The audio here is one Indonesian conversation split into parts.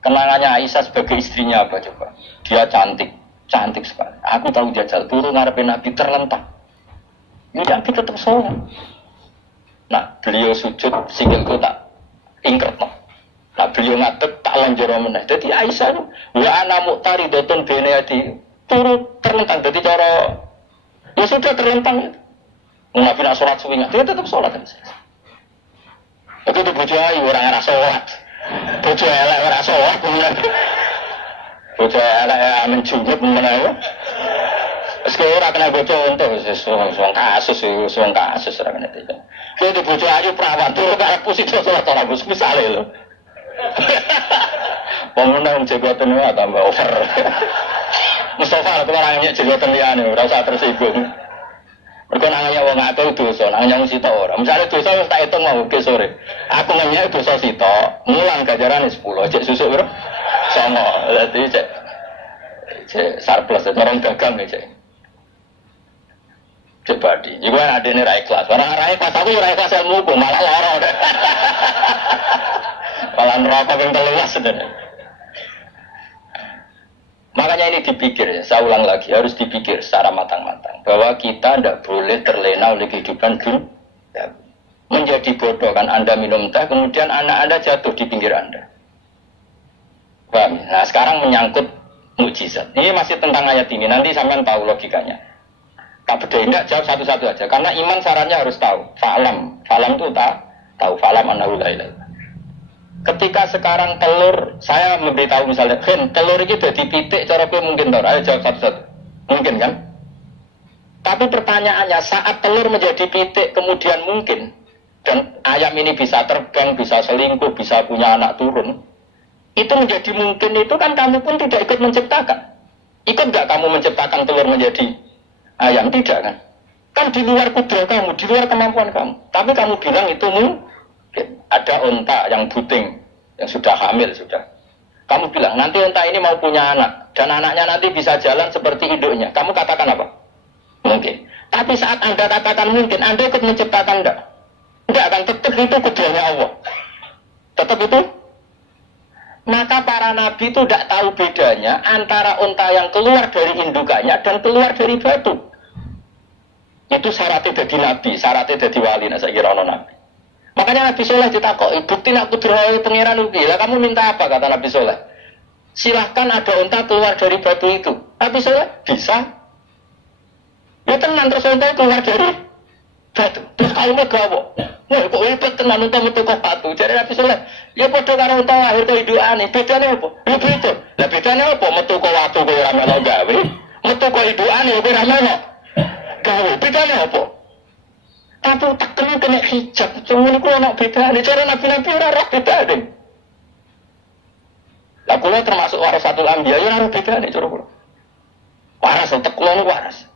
Kenangannya Aisyah sebagai istrinya apa coba? Dia cantik, cantik sekali. Aku tahu jajal turun ngarepin Nabi terlentang. Ini Nabi tetap sholat. Nah, beliau sujud sikilku tak ingkret no. Nah, beliau ngadep tak lonjoro meneh. Jadi Aisyah itu wa ana muqtaridatun bene ati turun terlentang. Jadi cara ya sudah terlentang. Nabi nak sholat suwi dia tetap sholat kan. Itu bojo ayu orang ora sholat. Bojo elek ora sholat. Bojo elek menjunjuk menawa. Wis ora kena bojo untuk wong kasus ora kena itu. Itu bojo ayu perawan turu karepku sik sholat ora wis misale lho. Pemenang jabatan wae tambah over. Mustafa kalau orangnya jabatan liyane ora usah tersinggung. Mereka nanya wong akeh dosa, nanya wong sita ora. Misale dosa wis tak hitung mau ke sore. Aku nanya dosa sita, mulang gajarane 10, cek susuk piro? 9. Dadi cek surplus orang dagang cek. Cek badi. Iku adene ra ikhlas. Ora ra ikhlas aku ora ikhlas ilmuku, malah lara. Malah neraka ping 13 sebenarnya. Makanya ini dipikir ya, saya ulang lagi, harus dipikir secara matang-matang. Bahwa kita tidak boleh terlena oleh kehidupan dunia. Menjadi bodoh kan Anda minum teh, kemudian anak Anda jatuh di pinggir Anda. Paham? Nah sekarang menyangkut mukjizat. Ini masih tentang ayat ini, nanti sampean tahu logikanya. Tak beda, enggak jawab satu-satu aja. Karena iman syaratnya harus tahu. Fa'lam itu tahu. Fa'lam annahu la ilaha illallah. Ketika sekarang telur, saya memberitahu misalnya, telur ini sudah dipitik, cara gue mungkin tahu. Ayo jawab satu-satu. Mungkin kan? Tapi pertanyaannya, saat telur menjadi pitik kemudian mungkin, dan ayam ini bisa terbang, bisa selingkuh, bisa punya anak turun, itu menjadi mungkin itu kan kamu pun tidak ikut menciptakan. Ikut nggak kamu menciptakan telur menjadi ayam? Tidak kan? Kan di luar kudrat kamu, di luar kemampuan kamu. Tapi kamu bilang itu mungkin. Ada unta yang buting, yang sudah hamil sudah. Kamu bilang nanti unta ini mau punya anak dan anaknya nanti bisa jalan seperti induknya. Kamu katakan apa? Mungkin. Tapi saat Anda katakan mungkin, Anda ikut menciptakan enggak? Enggak akan tetap itu kudratnya Allah. Tetap itu. Maka para nabi itu tidak tahu bedanya antara unta yang keluar dari indukannya dan keluar dari batu. Itu syaratnya jadi nabi, syaratnya jadi wali. Nah, saya kira ono nabi. Makanya Nabi Soleh ditakoki, bukti nak kudrohi pangeran ugi. Lah kamu minta apa kata Nabi Soleh? Silahkan ada unta keluar dari batu itu. Nabi Soleh bisa. Ya tenang terus unta keluar dari batu. Terus kaumnya gawok. Wah kok hebat tenan unta metu ke batu. Jadi Nabi Soleh, ya padha karo unta lahir ke hidupane. Bedane apa? Ya beda. Lah bedane apa? Metu ke watu kowe ora melo gawe. Metu ke hidupane kowe ora melo gawe. Bedane apa? Tapi tak kena hijab, cuma ini kalau nak beda, ini cara nabi-nabi orang beda deh. Lah kalau termasuk warasatul anbiya, ya orang beda nih cara kalau. Waras, tetap kalau waras.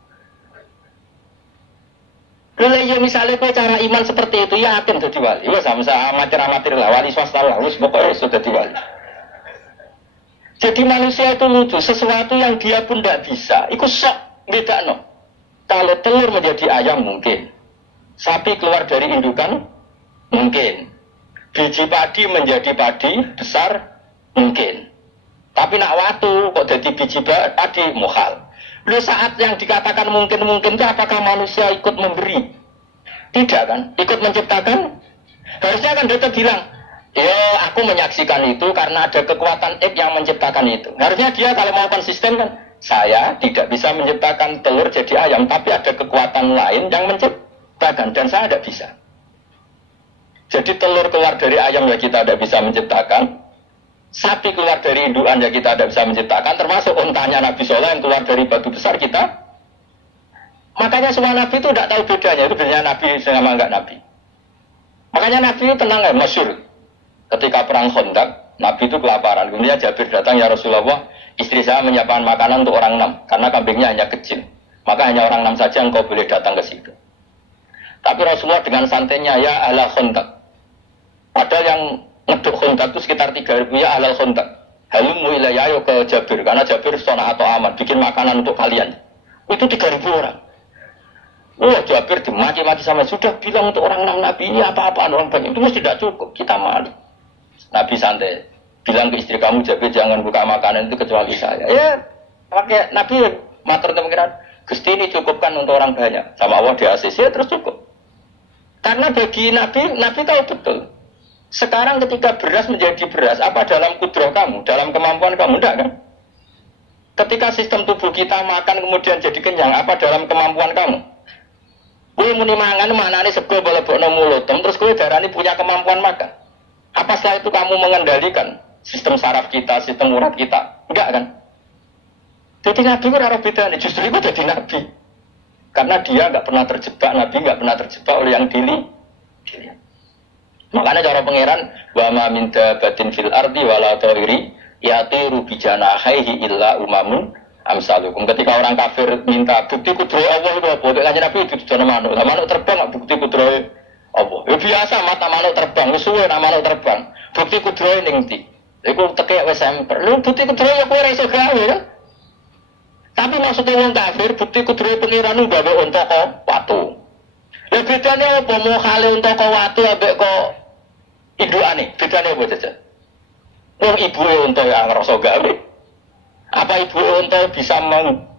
Kalau ya misalnya kau cara iman seperti itu, ya yakin jadi wali. Ya sama amatir lah, wali swasta lah, pokoknya sudah jadi wali. Jadi manusia itu lucu, sesuatu yang dia pun tidak bisa, itu sok beda no. Kalau telur menjadi ayam mungkin. Sapi keluar dari indukan mungkin. Biji padi menjadi padi besar mungkin. Tapi nak watu kok jadi biji padi mukhal. Lalu saat yang dikatakan mungkin itu apakah manusia ikut memberi? Tidak kan? Ikut menciptakan? Harusnya kan dia bilang, ya aku menyaksikan itu karena ada kekuatan yang menciptakan itu. Harusnya dia kalau mau konsisten kan, saya tidak bisa menciptakan telur jadi ayam, tapi ada kekuatan lain yang menciptakan. Dan saya tidak bisa. Jadi telur keluar dari ayam ya kita tidak bisa menciptakan. Sapi keluar dari indukan ya kita tidak bisa menciptakan. Termasuk untanya Nabi Soleh yang keluar dari batu besar kita. Makanya semua Nabi itu tidak tahu bedanya. Itu bedanya Nabi sama enggak Nabi. Makanya Nabi itu tenang ya, masyhur. Ketika perang Khandaq, Nabi itu kelaparan. Kemudian Jabir datang, ya Rasulullah, istri saya menyiapkan makanan untuk orang 6. Karena kambingnya hanya kecil. Maka hanya orang 6 saja engkau boleh datang ke situ. Tapi Rasulullah dengan santainya, ya ahlal Khandaq. Padahal yang ngeduk Khandaq itu sekitar 3.000, ya ahlal Khandaq. Halumu ilayya ayo ke Jabir. Karena Jabir sonah atau aman, bikin makanan untuk kalian. Itu 3.000 orang. Wah Jabir dimaki-maki sama, sudah bilang untuk orang 6 Nabi ini apa-apaan orang banyak. Itu mesti tidak cukup, kita malu. Nabi santai. bilang ke istri kamu, Jabe jangan buka makanan itu kecuali saya. Ya, pakai Nabi matur pengiran, Gusti ini cukupkan untuk orang banyak. Sama Allah di ACC terus cukup. Karena bagi Nabi, Nabi tahu betul. Sekarang ketika beras menjadi beras, apa dalam kudrah kamu, dalam kemampuan kamu, enggak kan? Ketika sistem tubuh kita makan kemudian jadi kenyang, apa dalam kemampuan kamu? Kowe muni mangan maknane sego balebokno mulut, terus kowe darani punya kemampuan makan. Apa setelah itu kamu mengendalikan sistem saraf kita, sistem urat kita? Enggak kan? Jadi Nabi itu ada bedanya, justru itu jadi Nabi. Karena dia nggak pernah terjebak, Nabi nggak pernah terjebak oleh yang dilihat. Makanya cara pangeran, wa ma min dabatin fil ardi wala tawiri yatiru bijanahaihi illa umamun amsalukum. Ketika orang kafir minta bukti kudrohe Allah itu apa? Kanjeng Nabi itu jono manuk. Lah manuk terbang bukti kudrohe Allah. Ya biasa mata manuk terbang, wis suwe nak manuk terbang. Bukti kudrohe ning ndi? Iku tekek wis semper. Lu bukti kudrohe ya kowe ora iso gawe ya. Tapi maksudnya wong kafir bukti kudrohe pangeran gawe unta kok watu. Lah bedane apa mau kale unta kok watu ambek kok indukane? Bedane apa saja? Wong ibuke unta ya ngrasa gawe. Apa ibu unta bisa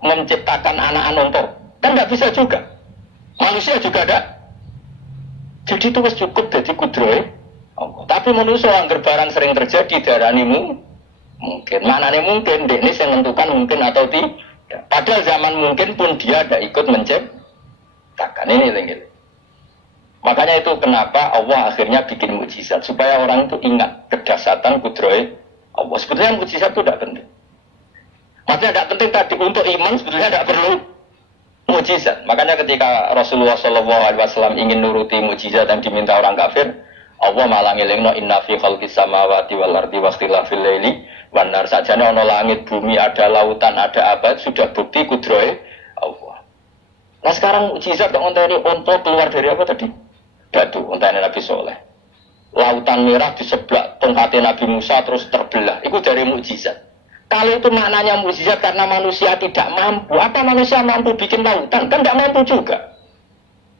menciptakan anak unta? Kan enggak bisa juga. Manusia juga ada. Jadi itu wis cukup dadi kudrohe. Tapi manusia anggar barang sering terjadi darani mungkin. Maknane mungkin dekne sing menentukan mungkin atau tidak. Padahal zaman mungkin pun dia ada ikut menciptakan ini tinggal. Makanya itu kenapa Allah akhirnya bikin mukjizat supaya orang itu ingat kedahsyatan kudrohe Allah. Sebetulnya mukjizat itu tidak penting. Maksudnya tidak penting tadi untuk iman sebetulnya tidak perlu mukjizat. Makanya ketika Rasulullah SAW ingin nuruti mukjizat yang diminta orang kafir, Allah malah ngelingno inna fi khalqis samawati wal ardi wakhtilafil laili wan nar. Sajane ana langit, bumi, ada lautan, ada abad, sudah bukti kudrohe Allah. Nah sekarang mukjizat kok onteni onto keluar dari apa tadi? Batu, onteni Nabi Soleh. Lautan merah di sebelah tongkatnya Nabi Musa terus terbelah. Itu dari mukjizat. Kalau itu maknanya mukjizat karena manusia tidak mampu, apa manusia mampu bikin lautan? Kan tidak mampu juga.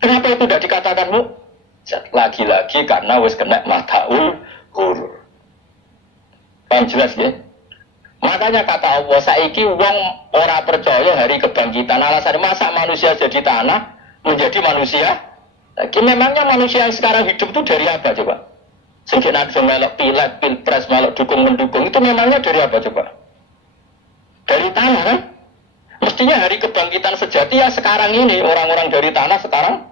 Kenapa itu tidak dikatakan mukjizat? Lagi-lagi karena wis kena mataul hurur. Paham jelas ya? Makanya kata Allah, saiki wong ora percaya hari kebangkitan. Alasan masa manusia jadi tanah menjadi manusia? Lagi memangnya manusia yang sekarang hidup itu dari apa coba? Sehingga nanti melok pileg, pilpres, melok dukung-mendukung itu memangnya dari apa coba? Dari tanah kan? Mestinya hari kebangkitan sejati ya sekarang ini orang-orang dari tanah sekarang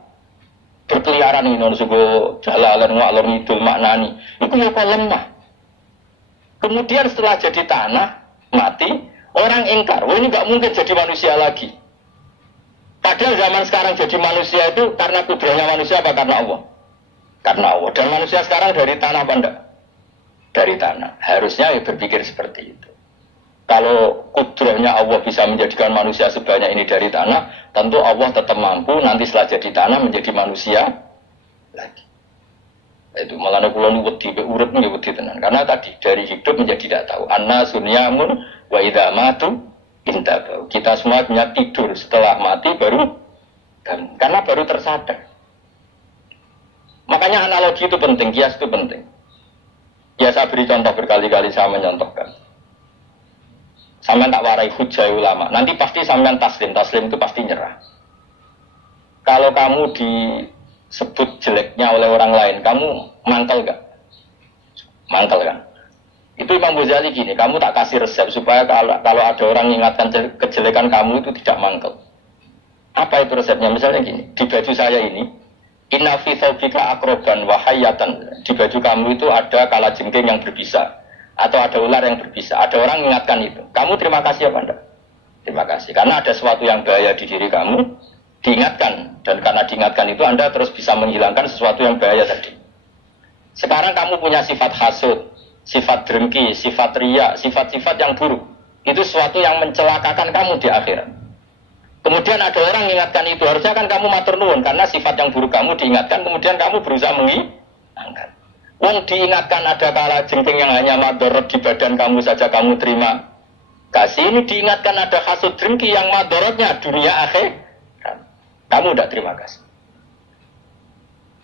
berkeliaran ini nonsugo jalalan ngalor ngidul maknani. Itu ya kok lemah. Kemudian setelah jadi tanah mati orang ingkar, ini nggak mungkin jadi manusia lagi. Padahal zaman sekarang jadi manusia itu karena kudrahnya manusia apa karena Allah? Karena Allah. Dan manusia sekarang dari tanah apa enggak? Dari tanah. Harusnya ya berpikir seperti itu. Kalau kudrahnya Allah bisa menjadikan manusia sebanyak ini dari tanah, tentu Allah tetap mampu nanti setelah jadi tanah menjadi manusia lagi. Itu malah kula nu wedi urip nggih wedi tenan. Karena tadi dari hidup menjadi tidak tahu. Anna sunyamun wa idza matu intabau. Kita semua punya tidur setelah mati baru karena baru tersadar. Makanya analogi itu penting, kias itu penting. Ya saya beri contoh berkali-kali saya menyontohkan. Sampai tak warai hujah ulama. Nanti pasti sampai taslim itu pasti nyerah. Kalau kamu disebut jeleknya oleh orang lain, kamu mangkel gak? Mangkel kan? Itu Imam Ghazali gini, kamu tak kasih resep supaya kalau ada orang mengingatkan kejelekan kamu itu tidak mangkel. Apa itu resepnya? Misalnya gini, di baju saya ini, inna fi thawbika akroban wahayatan. Di baju kamu itu ada kalajengking yang berbisa. Atau ada ular yang berbisa. Ada orang mengingatkan itu. Kamu terima kasih apa enggak? Terima kasih. Karena ada sesuatu yang bahaya di diri kamu, diingatkan. Dan karena diingatkan itu Anda terus bisa menghilangkan sesuatu yang bahaya tadi. Sekarang kamu punya sifat hasud, sifat dengki, sifat riya, sifat-sifat yang buruk. Itu sesuatu yang mencelakakan kamu di akhirat. Kemudian ada orang mengingatkan itu. Harusnya kan kamu matur nuwun. Karena sifat yang buruk kamu diingatkan. Kemudian kamu berusaha menghilangkan. Wong diingatkan ada kalajengking yang hanya madorot di badan kamu saja kamu terima kasih. Ini diingatkan ada hasud dengki yang madorotnya dunia akhir. Kamu tidak terima kasih.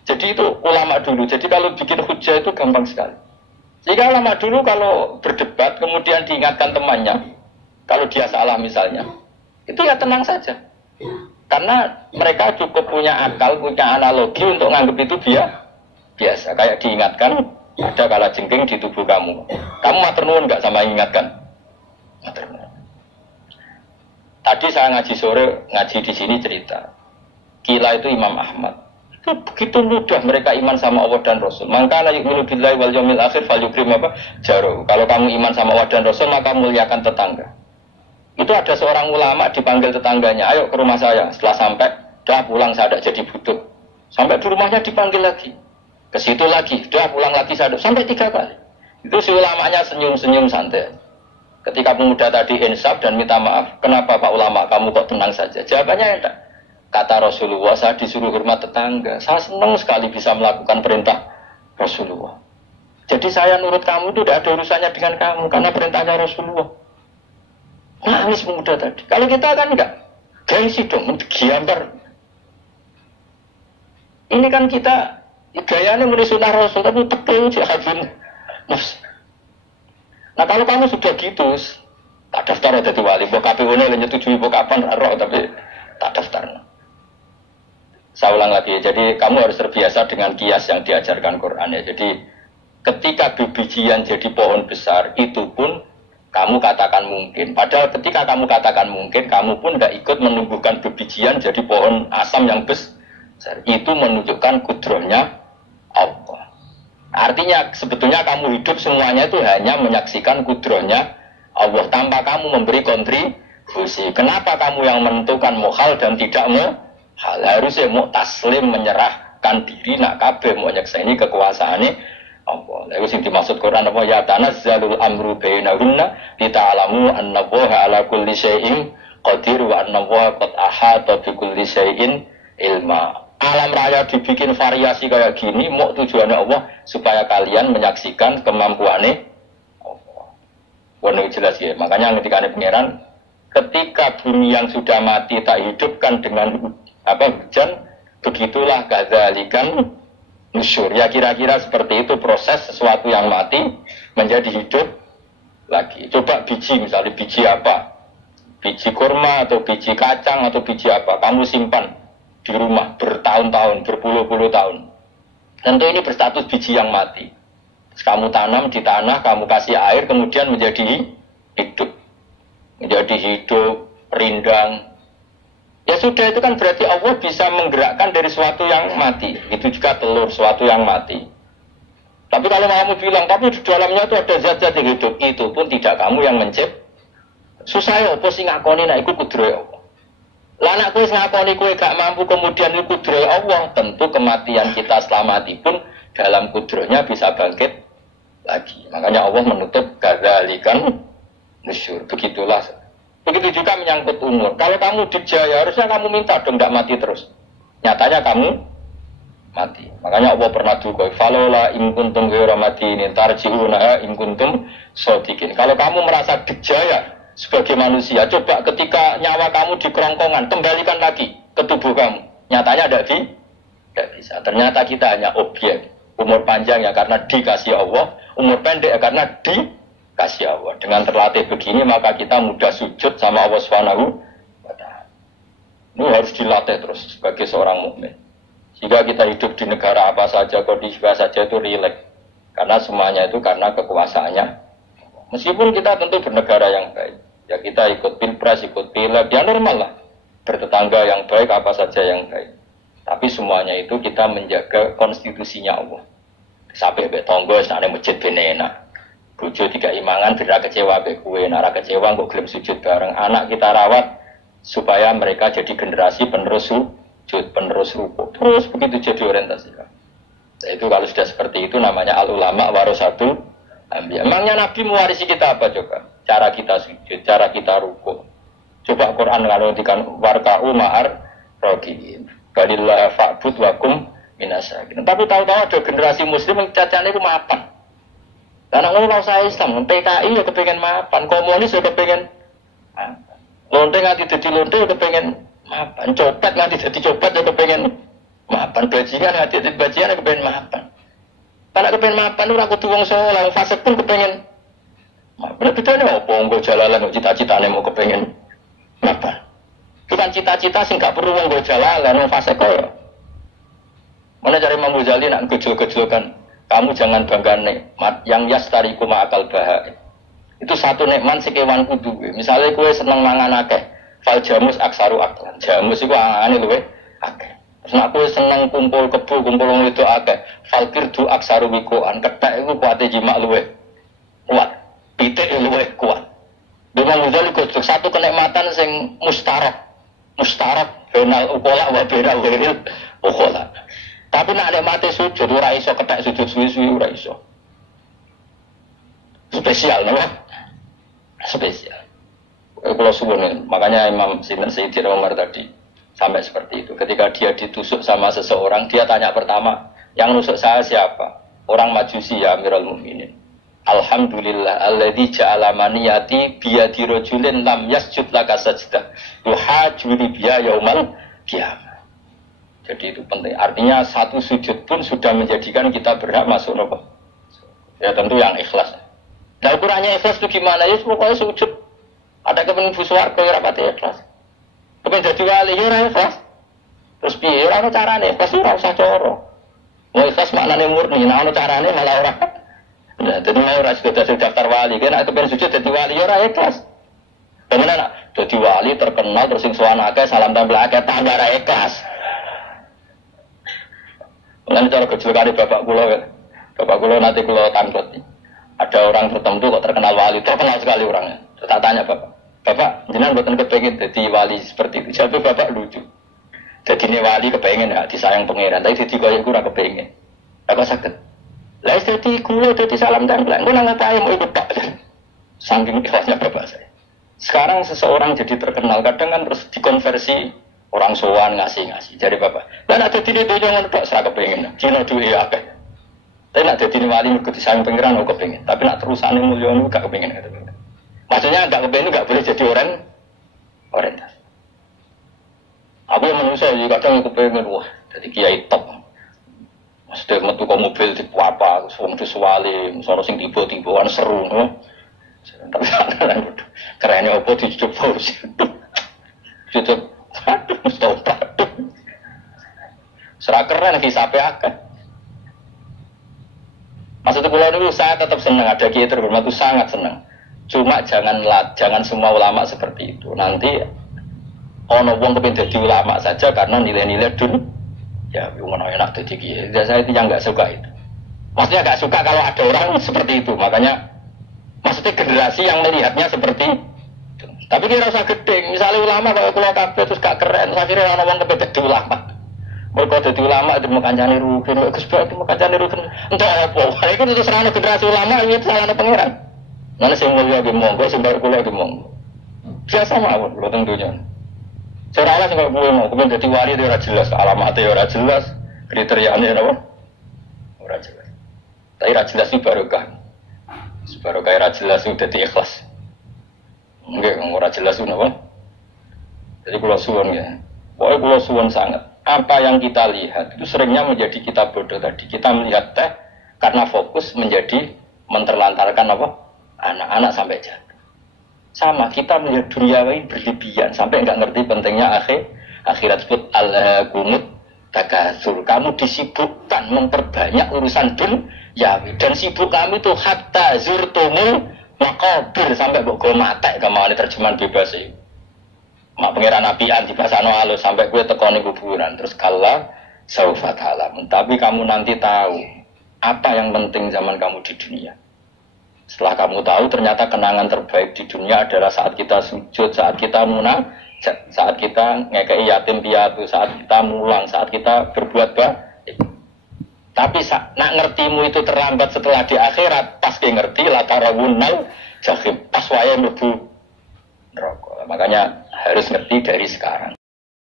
Jadi itu ulama dulu. Jadi kalau bikin hujah itu gampang sekali. Sehingga ulama dulu kalau berdebat kemudian diingatkan temannya, kalau dia salah misalnya, itu ya tenang saja. Karena mereka cukup punya akal, punya analogi untuk nganggap itu biasa. Kayak diingatkan, ada kalajengking di tubuh kamu. Kamu matur nuwun nggak sama ingatkan? Matur nuwun. Tadi saya ngaji sore, ngaji di sini cerita. Kila itu Imam Ahmad. Itu begitu mudah mereka iman sama Allah dan Rasul. Maka la yu'minu billahi wal yawmil akhir falyukrim apa? Jaro. Kalau kamu iman sama Allah dan Rasul, maka muliakan tetangga. Itu ada seorang ulama dipanggil tetangganya, ayo ke rumah saya. Setelah sampai, dah pulang saya tidak jadi butuh. Sampai di rumahnya dipanggil lagi. Ke situ lagi, dah pulang lagi saya sampai 3 kali. Itu si ulamanya senyum-senyum santai. Ketika pemuda tadi insaf dan minta maaf, kenapa Pak Ulama kamu kok tenang saja? Jawabannya enggak. Kata Rasulullah, saya disuruh hormat tetangga. Saya senang sekali bisa melakukan perintah Rasulullah. Jadi saya nurut kamu itu tidak ada urusannya dengan kamu, karena perintahnya Rasulullah. Nangis pemuda tadi. Kalau kita kan enggak, gengsi dong, gambar. Ini kan kita gayanya mulai sunnah Rasul, tapi betul jihadin. Nah kalau kamu sudah gitu, tak daftar jadi wali. Bok KPU-nya menyetujui bok kapan roh, tapi tak daftar. Saya ulang lagi, jadi kamu harus terbiasa dengan kias yang diajarkan Quran ya. Jadi ketika bibijian jadi pohon besar, itu pun kamu katakan mungkin. Padahal ketika kamu katakan mungkin, kamu pun tidak ikut menumbuhkan bebijian jadi pohon asam yang besar. Itu menunjukkan kudrohnya Allah. Artinya sebetulnya kamu hidup semuanya itu hanya menyaksikan kudrohnya Allah tanpa kamu memberi kontribusi. Kenapa kamu yang menentukan mukhal dan tidak mukhal? Harusnya mau taslim menyerahkan diri nak kabeh mau nyekseni kekuasaannya Allah. Lalu sing dimaksud Quran apa ya tanazzalul amru bainahunna lita'lamu annallaha ala kulli syai'in qadir wa annallaha qad ahata bi kulli syai'in ilma. Alam raya dibikin variasi kayak gini mau tujuannya Allah supaya kalian menyaksikan kemampuannya Allah. Warna jelas ya. Makanya ketika pangeran ketika bumi yang sudah mati tak hidupkan dengan hujan, begitulah kadzalikan nusyur. Ya kira-kira seperti itu proses sesuatu yang mati menjadi hidup lagi. Coba biji, misalnya biji apa? Biji kurma atau biji kacang atau biji apa? Kamu simpan di rumah bertahun-tahun, berpuluh-puluh tahun. Tentu ini berstatus biji yang mati. Terus kamu tanam di tanah, kamu kasih air, kemudian menjadi hidup. Menjadi hidup, rindang. Ya sudah, itu kan berarti Allah bisa menggerakkan dari sesuatu yang mati. Itu juga telur, sesuatu yang mati. Tapi kalau kamu bilang, tapi di dalamnya itu ada zat-zat yang hidup, itu pun tidak kamu yang menciptakan. Susah ya, apa sih ngakoni, nah itu kudroy Allah. Lah anak kowe ngakoni kowe gak mampu kemudian itu kudroy Allah, tentu kematian kita setelah mati pun dalam kudroynya bisa bangkit lagi. Makanya Allah menutup kadzalikan nusyur. Begitulah. Begitu juga menyangkut umur. Kalau kamu dijaya, harusnya kamu minta dong tidak mati terus. Nyatanya kamu mati. Makanya Allah pernah juga, falola in kuntum ghairu madinin tarji'una in kuntum shodiqin. Kalau kamu merasa dijaya sebagai manusia, coba ketika nyawa kamu di kerongkongan, kembalikan lagi ke tubuh kamu. Nyatanya tidak bisa. Ternyata kita hanya objek. Umur panjang ya karena dikasih Allah, umur pendek ya karena dikasih Allah. Dengan terlatih begini maka kita mudah sujud sama Allah Subhanahu wa ta'ala. Ini harus dilatih terus sebagai seorang mukmin. Jika kita hidup di negara apa saja, kondisi apa saja itu rileks. Karena semuanya itu karena kekuasaannya. Meskipun kita tentu bernegara yang baik. Ya kita ikut pilpres, ikut pileg, ya normal lah. Bertetangga yang baik, apa saja yang baik. Tapi semuanya itu kita menjaga konstitusinya Allah. Sampai betonggo, sana masjid benena. Bujo tiga imangan, bira kecewa be kue, nara kecewa, kok gelem sujud bareng. Anak kita rawat supaya mereka jadi generasi penerus sujud, penerus rukuk. Terus begitu jadi orientasi. Nah, itu kalau sudah seperti itu namanya al-ulama warasatul anbiya. Emangnya Nabi mewarisi kita apa coba? Cara kita sujud, cara kita rukuk. Coba Quran kalau dikan warka'u ma'ar rogiin. Balillah fa'bud wakum minasakin. Tapi tahu-tahu ada generasi muslim yang cacanya itu mapan. Karena kalau saya Islam, PKI ya kepengen mapan, komunis ya kepengen mapan. Lonte nganti jadi lonte ya kepengen mapan. Copet nganti jadi copet ya kepengen mapan. Bajingan nganti jadi bajingan ya kepengen mapan. Karena kepengen mapan ora kudu wong saleh, fasik pun kepengen. Mapan bedane opo nggo jalalan cita-citane mau kepengen mapan. Bukan cita-cita sing gak perlu wong nggo jalalan, wong fasik kok. Mana cari Imam Ghazali nak gejol-gejolkan, kamu jangan bangga nikmat yang yastariku ma'akal baha. Itu satu nikmat si kewan kudu. Misalnya kue seneng mangan akeh, fal jamus aksaru aklan. Jamus itu angane luwe akeh. Terus nak kue seneng kumpul kebo, kumpul wong itu akeh, fal kirdu aksaru wikoan. Ketek itu kuate jimak luwe kuat, pitik luwe kuat. Imam Ghazali gojok satu kenikmatan sing mustarak benal ukola wa benal wiril ukola. Tapi nak nikmati sujud ora iso ketek sujud suwi-suwi ora iso. Spesial napa? Spesial. Kalau suwun, makanya Imam Sinten Sayyidina Umar tadi sampai seperti itu. Ketika dia ditusuk sama seseorang, dia tanya pertama, yang nusuk saya siapa? Orang Majusi ya Amirul Mukminin. Alhamdulillah alladzi ja'ala maniyati biyadi rajulin lam yasjud laka sajdah. Yuhajuni biya yaumal qiyamah. Jadi itu penting. Artinya satu sujud pun sudah menjadikan kita berhak masuk neraka. Ya tentu yang ikhlas. Nah ukurannya ikhlas itu gimana? Ya pokoknya sujud. Ada kepengen buswarga ya rapati ikhlas. Kepengen jadi wali ya ikhlas. Terus piye ora ono carane? Ikhlas ora usah cara. Mau ikhlas maknane murni, nah ono carane malah ora. Nah, dadi ora sudah daftar wali, kan aku kepengen sujud jadi wali ya ora ikhlas. Bagaimana nak? Jadi wali terkenal terus sing sowan akeh salam tempel akeh tambah ra ikhlas. Lan cara kecilane bapak kula ya. Bapak kula nanti kula tangkut. Ada orang tertentu kok terkenal wali, terkenal sekali orangnya. Tak tanya bapak, jenengan mboten kepengin jadi wali seperti itu. Jadi bapak lucu. Jadi ini wali kepengin ya disayang pangeran, tapi jadi koyo kurang kepengin. Apa sakit? Lah jadi kula dadi salam tempel. Engko nang ngapain mau ikut tak. Saking ikhlasnya bapak saya. Sekarang seseorang jadi terkenal, kadang kan terus dikonversi orang sowan ngasih. Jadi bapak, lah nek dadi itu jangan tok ora kepengin. Cina duwe akeh. Tapi nak jadi wali mergo disayang pangeran aku kepengin. Tapi nak terusane mulya niku gak kepengin kata. Maksudnya gak kepengin gak boleh jadi orientasi. Aku yang manusia juga kadang kepengin wah jadi kiai top. Maksudnya metu ke mobil tipe apa, wong disuwali, sono sing tiba-tibaan seru no. Tapi salah kerennya opo dicucuk fausi. Cucuk aduh stop. Serah keren hisabe akeh. Maksudnya kalau dulu saya tetap senang ada kiai terhormat itu sangat senang. Cuma jangan semua ulama seperti itu. Nanti ono wong kepengin dadi ulama saja karena nilai-nilai dulu. Ya, wong enak dadi kiai. Saya itu yang enggak suka itu. Maksudnya enggak suka kalau ada orang seperti itu. Makanya maksudnya generasi yang melihatnya seperti itu. Tapi kira usah gede. Misalnya ulama kalau keluar kabeh terus gak keren, akhirnya ono wong kepengin dadi ulama. Mereka jadi ulama itu makancane rugen, Gus Bak itu makancane rugen. Entah apa. Itu terus serana generasi ulama itu salahnya pangeran. Nanti sing mulya ge monggo, sing bar kula ge monggo. Biasa mawon lho tentunya. Cara sing kok mau kepen dadi wali itu ora jelas, alamatnya ora jelas, kriteriane napa? Ora jelas. Tapi ora jelas iki barokah. Barokah ora jelas itu dadi ikhlas. Nggih, ora jelas itu napa? Jadi kula suwun ya. Pokoke kula suwun sangat. Apa yang kita lihat itu seringnya menjadi kita bodoh tadi. Kita melihat teh karena fokus menjadi menterlantarkan apa? Anak-anak sampai jatuh. Sama kita melihat dunia ini berlebihan sampai enggak ngerti pentingnya akhirat sebut al-gumut takasur. Kamu disibukkan memperbanyak urusan duniawi dan sibuk kamu itu hatta zurtumul maqabir sampai mbok go matek kemana terjemahan bebas iki. Mak pangeran apian di bahasa halus sampai gue tekoni kuburan terus kala saufa ta'lam. Tapi kamu nanti tahu apa yang penting zaman kamu di dunia. Setelah kamu tahu ternyata kenangan terbaik di dunia adalah saat kita sujud, saat kita munajat, saat kita ngekei yatim piatu, saat kita mulang, saat kita berbuat baik. Tapi nak ngertimu itu terlambat setelah di akhirat, pas ke ngerti latarawunnal jahim, pas wae mlebu neraka. Makanya harus ngerti dari sekarang.